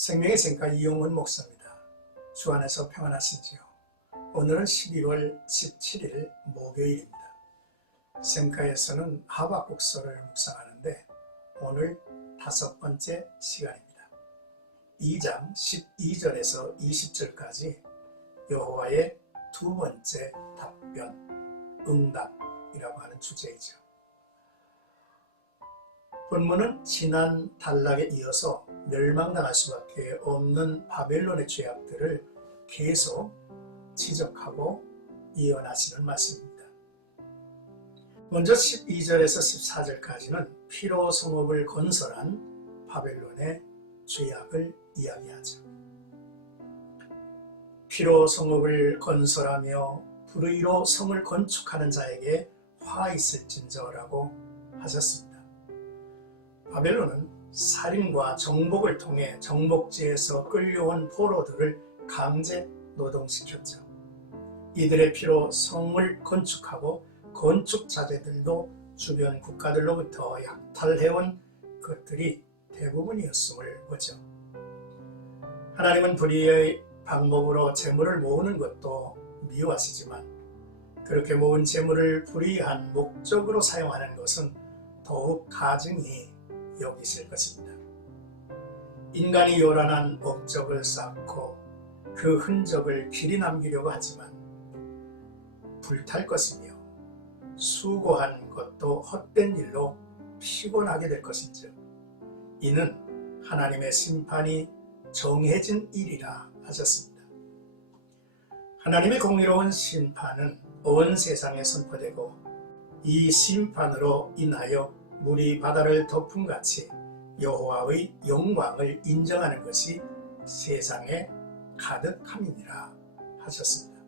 생명의 생가 이용훈 목사입니다. 주 안에서 평안하신지요? 오늘은 12월 17일 목요일입니다. 생가에서는 하박국서를 묵상하는데 오늘 5번째 시간입니다. 2장 12절에서 20절까지 여호와의 두 번째 답변, 응답이라고 하는 주제이죠. 본문은 지난 단락에 이어서 멸망당할 수밖에 없는 바벨론의 죄악들을 계속 지적하고 이어나시는 말씀입니다. 먼저 12절에서 14절까지는 피로 성읍을 건설한 바벨론의 죄악을 이야기하죠. 피로 성읍을 건설하며 불의로 성을 건축하는 자에게 화 있을진저라고 하셨습니다. 바벨론은 살인과 정복을 통해 정복지에서 끌려온 포로들을 강제 노동시켰죠. 이들의 피로 성을 건축하고 건축 자재들도 주변 국가들로부터 약탈해온 것들이 대부분이었음을 보죠. 하나님은 불의의 방법으로 재물을 모으는 것도 미워하시지만 그렇게 모은 재물을 불의한 목적으로 사용하는 것은 더욱 가증히 여기실 것입니다. 인간이 요란한 업적을 쌓고 그 흔적을 길이 남기려고 하지만 불탈 것이며 수고한 것도 헛된 일로 피곤하게 될 것인즉 이는 하나님의 심판이 정해진 일이라 하셨습니다. 하나님의 공의로운 심판은 온 세상에 선포되고 이 심판으로 인하여 물이 바다를 덮음같이 여호와의 영광을 인정하는 것이 세상에 가득함이니라 하셨습니다.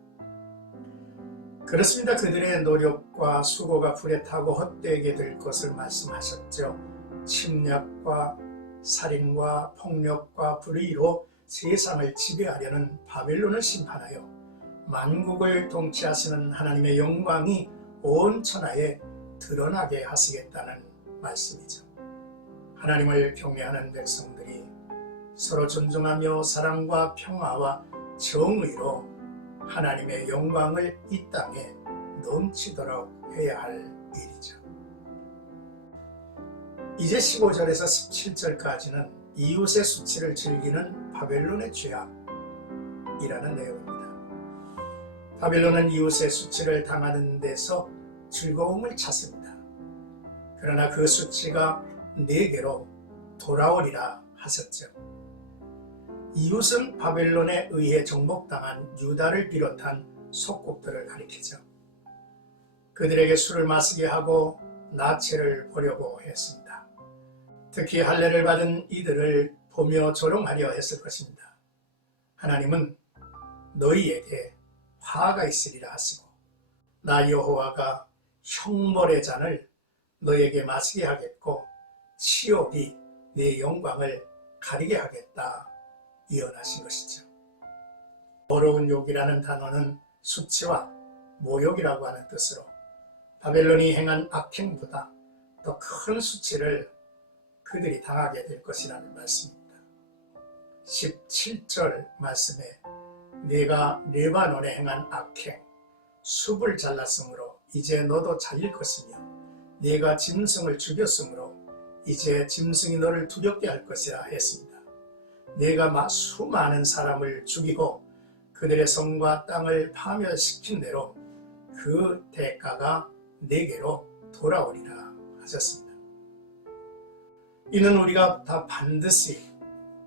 그렇습니다. 그들의 노력과 수고가 불에 타고 헛되게 될 것을 말씀하셨죠. 침략과 살인과 폭력과 불의로 세상을 지배하려는 바벨론을 심판하여 만국을 통치하시는 하나님의 영광이 온 천하에 드러나게 하시겠다는 말씀이죠. 하나님을 경외하는 백성들이 서로 존중하며 사랑과 평화와 정의로 하나님의 영광을 이 땅에 넘치도록 해야 할 일이죠. 이제 15절에서 17절까지는 이웃의 수치를 즐기는 바벨론의 죄악이라는 내용입니다. 바벨론은 이웃의 수치를 당하는 데서 즐거움을 찾습니다. 그러나 그 수치가 내게로 돌아오리라 하셨죠. 이웃은 바벨론에 의해 정복당한 유다를 비롯한 속국들을 가리키죠. 그들에게 술을 마시게 하고 나체를 보려고 했습니다. 특히 할례를 받은 이들을 보며 조롱하려 했을 것입니다. 하나님은 너희에게 화가 있으리라 하시고 나 여호와가 형벌의 잔을 너에게 마시게 하겠고 치욕이 네 영광을 가리게 하겠다 예언하신 것이죠. 어려운 욕이라는 단어는 수치와 모욕이라고 하는 뜻으로 바벨론이 행한 악행보다 더 큰 수치를 그들이 당하게 될 것이라는 말씀입니다. 17절 말씀에 네가 레바논에 행한 악행 숲을 잘랐으므로 이제 너도 잘릴 것이며 네가 짐승을 죽였으므로 이제 짐승이 너를 두렵게 할 것이라 했습니다. 네가 수많은 사람을 죽이고 그들의 성과 땅을 파멸시킨 대로 그 대가가 네게로 돌아오리라 하셨습니다. 이는 우리가 다 반드시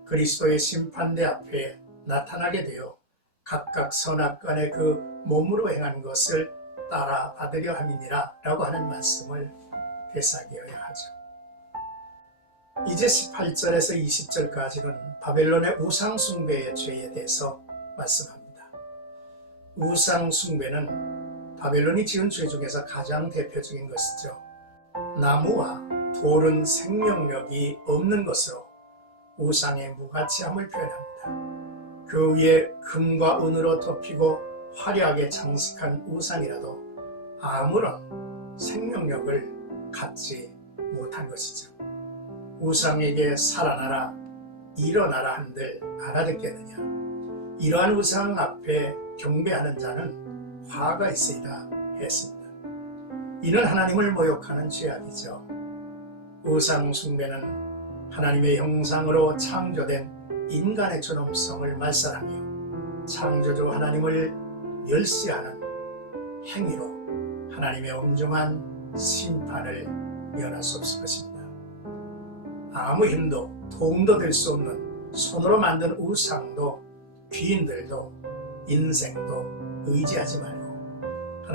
그리스도의 심판대 앞에 나타나게 되어 각각 선악간에 그 몸으로 행한 것을 따라 받으려 함이니라 라고 하는 말씀을 되새겨야 하죠. 이제 18절에서 20절까지는 바벨론의 우상숭배의 죄에 대해서 말씀합니다. 우상숭배는 바벨론이 지은 죄 중에서 가장 대표적인 것이죠. 나무와 돌은 생명력이 없는 것으로 우상의 무가치함을 표현합니다. 그 위에 금과 은으로 덮이고 화려하게 장식한 우상이라도 아무런 생명력을 갖지 못한 것이죠. 우상에게 살아나라 일어나라 한들 알아듣겠느냐. 이러한 우상 앞에 경배하는 자는 화가 있으리라 했습니다. 이는 하나님을 모욕하는 죄악이죠. 우상 숭배는 하나님의 형상으로 창조된 인간의 존엄성을 말살하며 창조주 하나님을 멸시하는 행위로 하나님의 엄중한 심판을 면할 수 없을 것입니다. 아무 힘도 도움도 될 수 없는 손으로 만든 우상도 귀인들도 인생도 의지하지 말고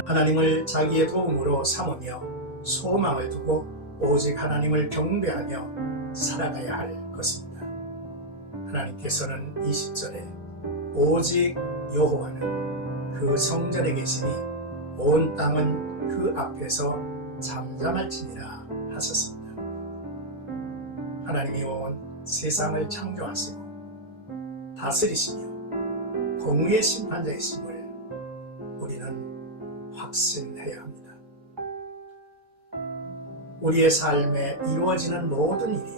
하나님을 자기의 도움으로 삼으며 소망을 두고 오직 하나님을 경배하며 살아가야 할 것입니다. 하나님께서는 20절에 오직 여호와는 그 성전에 계시니 온 땅은 그 앞에서 잠잠할지니라 하셨습니다. 하나님이 온 세상을 창조하시고 다스리시며 공의의 심판자이심을 우리는 확신해야 합니다. 우리의 삶에 이루어지는 모든 일이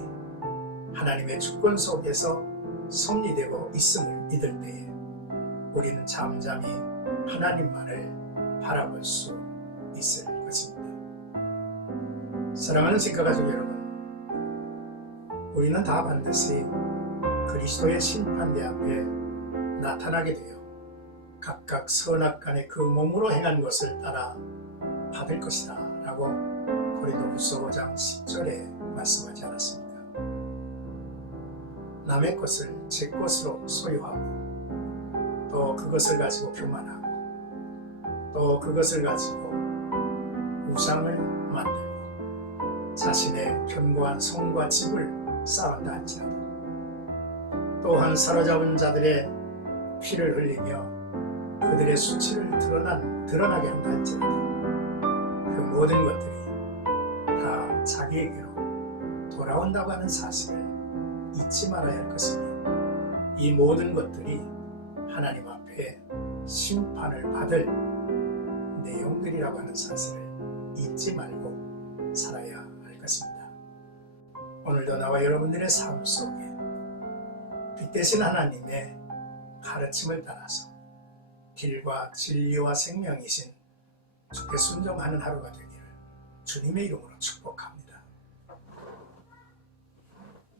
하나님의 주권 속에서 섭리되고 있음을 믿을 때에 우리는 잠잠히 하나님만을 바라볼 수 있을 것입니다. 사랑하는 신가가족 여러분, 우리는 다 반드시 그리스도의 심판대 앞에 나타나게 되어 각각 선악간에 그 몸으로 행한 것을 따라 받을 것이다 라고 고린도후서 5장 10절에 말씀하지 않았습니까? 남의 것을 제 것으로 소유하고 또 그것을 가지고 교만하고 또 그것을 가지고 우상을 만들고 자신의 견고한 성과 집을 쌓았다 할지라도 또한 사로잡은 자들의 피를 흘리며 그들의 수치를 드러나게 한다 할지라도 그 모든 것들이 다 자기에게로 돌아온다고 하는 사실을 잊지 말아야 할 것이며 이 모든 것들이 하나님 앞에 심판을 받을 내용들이라고 하는 사실을 잊지 말고 살아야 할 것입니다. 오늘도 나와 여러분들의 삶 속에 빛 대신 하나님의 가르침을 따라서 길과 진리와 생명이신 주께 순종하는 하루가 되기를 주님의 이름으로 축복합니다.